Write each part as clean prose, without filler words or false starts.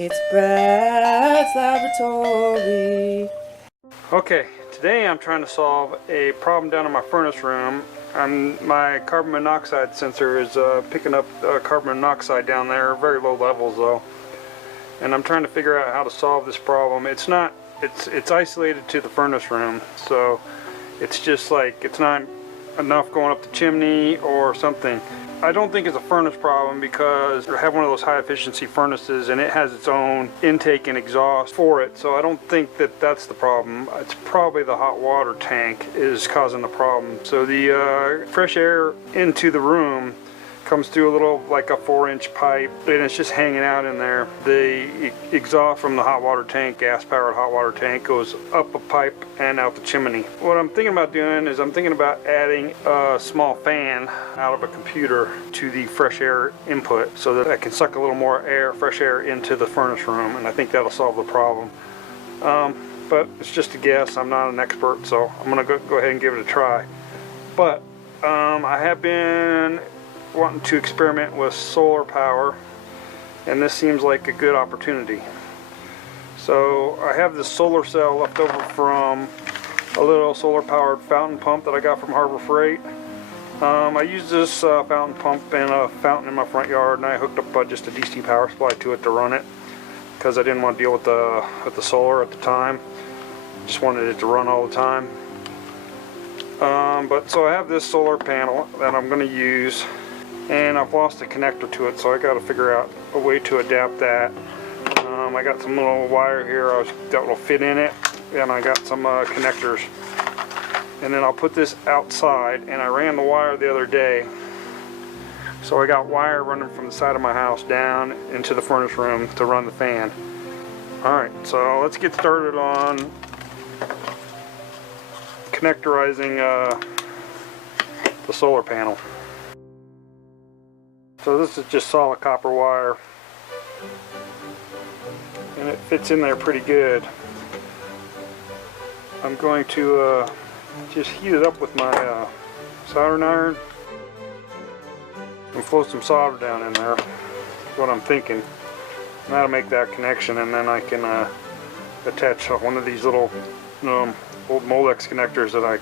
It's Brad's Laboratory. Okay, today I'm trying to solve a problem down in my furnace room. My carbon monoxide sensor is picking up carbon monoxide down there, very low levels though. And I'm trying to figure out how to solve this problem. It's isolated to the furnace room, so it's just like it's not enough going up the chimney or something. I don't think it's a furnace problem because I have one of those high efficiency furnaces and it has its own intake and exhaust for it, so I don't think that that's the problem. It's probably the hot water tank is causing the problem. So the fresh air into the room comes through a little, like a 4-inch pipe, and it's just hanging out in there. The exhaust from the hot water tank, gas powered hot water tank, goes up a pipe and out the chimney. What I'm thinking about doing is I'm thinking about adding a small fan out of a computer to the fresh air input so that I can suck a little more air, fresh air into the furnace room, and I think that'll solve the problem. But it's just a guess. I'm not an expert, so I'm gonna go ahead and give it a try. But I have been wanting to experiment with solar power, and this seems like a good opportunity. So I have this solar cell left over from a little solar powered fountain pump that I got from Harbor Freight. I used this fountain pump in a fountain in my front yard, and I hooked up just a DC power supply to it to run it because I didn't want to deal with the solar at the time. Just wanted it to run all the time. So I have this solar panel that I'm going to use, and I've lost a connector to it, so I got to figure out a way to adapt that. I got some little wire here that will fit in it, and I got some connectors. And then I'll put this outside, and I ran the wire the other day. So I got wire running from the side of my house down into the furnace room to run the fan. Alright, so let's get started on connectorizing the solar panel. So this is just solid copper wire, and it fits in there pretty good. I'm going to just heat it up with my soldering iron and flow some solder down in there. That's what I'm thinking. And that'll make that connection, and then I can attach one of these little old Molex connectors that I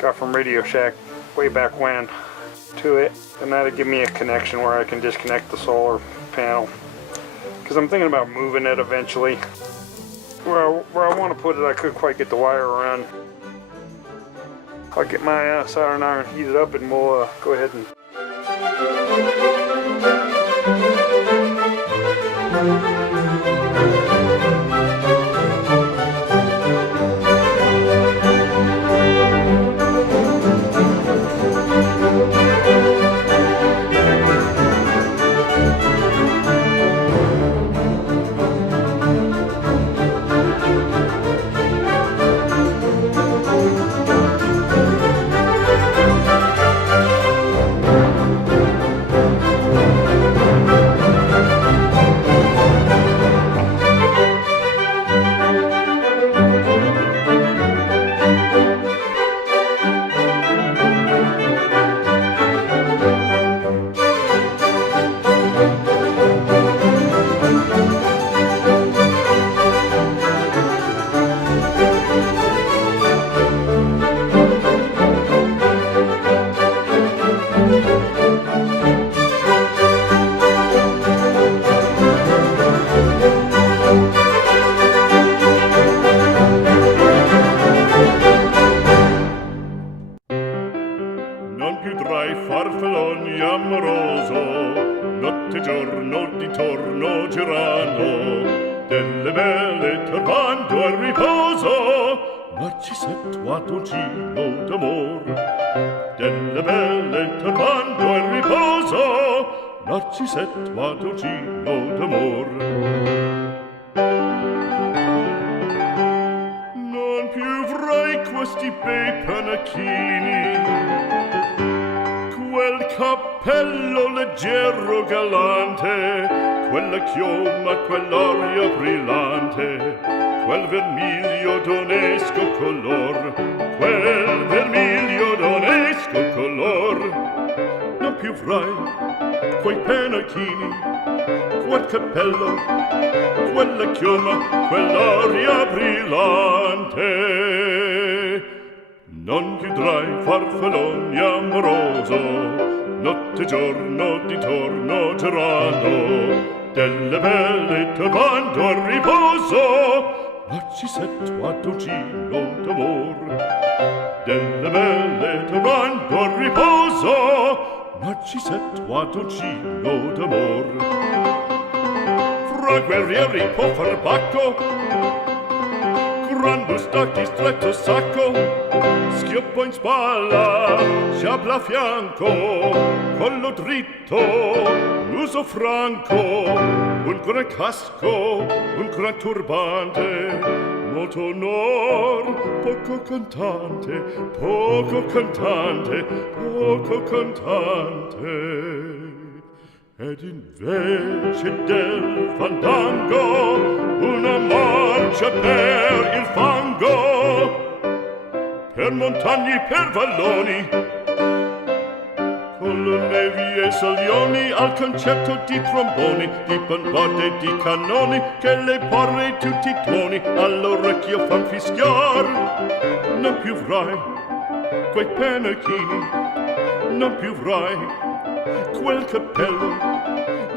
got from Radio Shack way back when to it, and that'll give me a connection where I can disconnect the solar panel, because I'm thinking about moving it eventually. Where I want to put it, I couldn't quite get the wire around. I'll get my soldering iron heated up, and we'll go ahead and farfalloni amoroso, notte e giorno di torno girano, delle belle turbando al riposo, Narcisetto Adolgino d'amor. Delle belle turbando al riposo, Narcisetto Adolgino d'amor. Non più avrai questi bei panacchini, quel cappello leggero galante, quella chioma, quell'aria brillante, quel vermiglio d'onesco color, quel vermiglio d'onesco color. Non più avrai quei panacchini, quel cappello, quella chioma, quell'aria brillante. Non chiudrai farfalloni amoroso, notte e giorno di torno girando, delle belle turbando a riposo, ma ci setto a dolcino d'amor. Delle belle turbando a riposo, ma ci setto a dolcino d'amor. Fra guerrieri può far bacco, gran bustacchi stretto sacco, schioppo in spalla, sciabla a fianco, collo dritto, muso franco, un gran casco, un gran turbante, molto onor, poco cantante, poco cantante, poco cantante. Ed invece del fandango una marcia per il fango, per montagne, per valloni, con le nevi e salioni, al concerto di tromboni, di bombardie e di cannoni, che le porre tutti i tuoni all'orecchio fan fischiar. Non più avrai quei pennacchini, non più avrai quel cappello,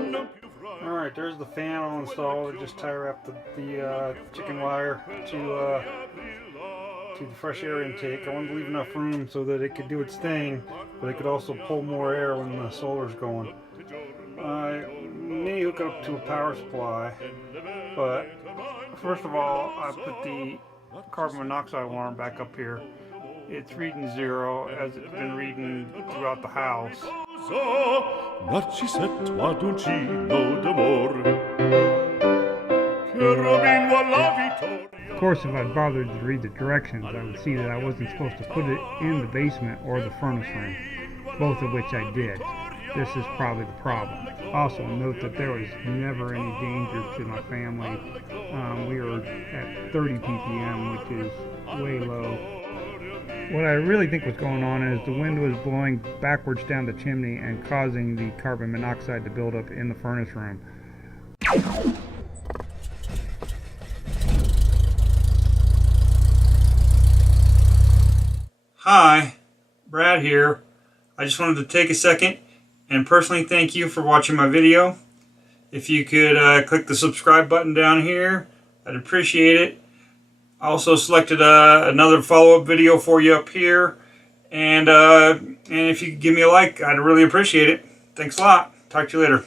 non più avrai. Alright, there's the fan I'll install. Just tie wrap the chicken wire to the fresh air intake. I wanted to leave enough room so that it could do its thing, but it could also pull more air when the solar's going. I may hook it up to a power supply, but first of all, I put the carbon monoxide alarm back up here. It's reading 0 as it's been reading throughout the house. Ma ci setto ad uncino d'amor, che rovino alla vittoria. Of course, if I bothered to read the directions, I would see that I wasn't supposed to put it in the basement or the furnace room, both of which I did. This is probably the problem. Also, note that there was never any danger to my family. We were at 30 ppm, which is way low. What I really think was going on is the wind was blowing backwards down the chimney and causing the carbon monoxide to build up in the furnace room. Hi, Brad here. I just wanted to take a second and personally thank you for watching my video. If you could click the subscribe button down here, I'd appreciate it. I also selected another follow-up video for you up here, and if you could give me a like, I'd really appreciate it. Thanks a lot. Talk to you later.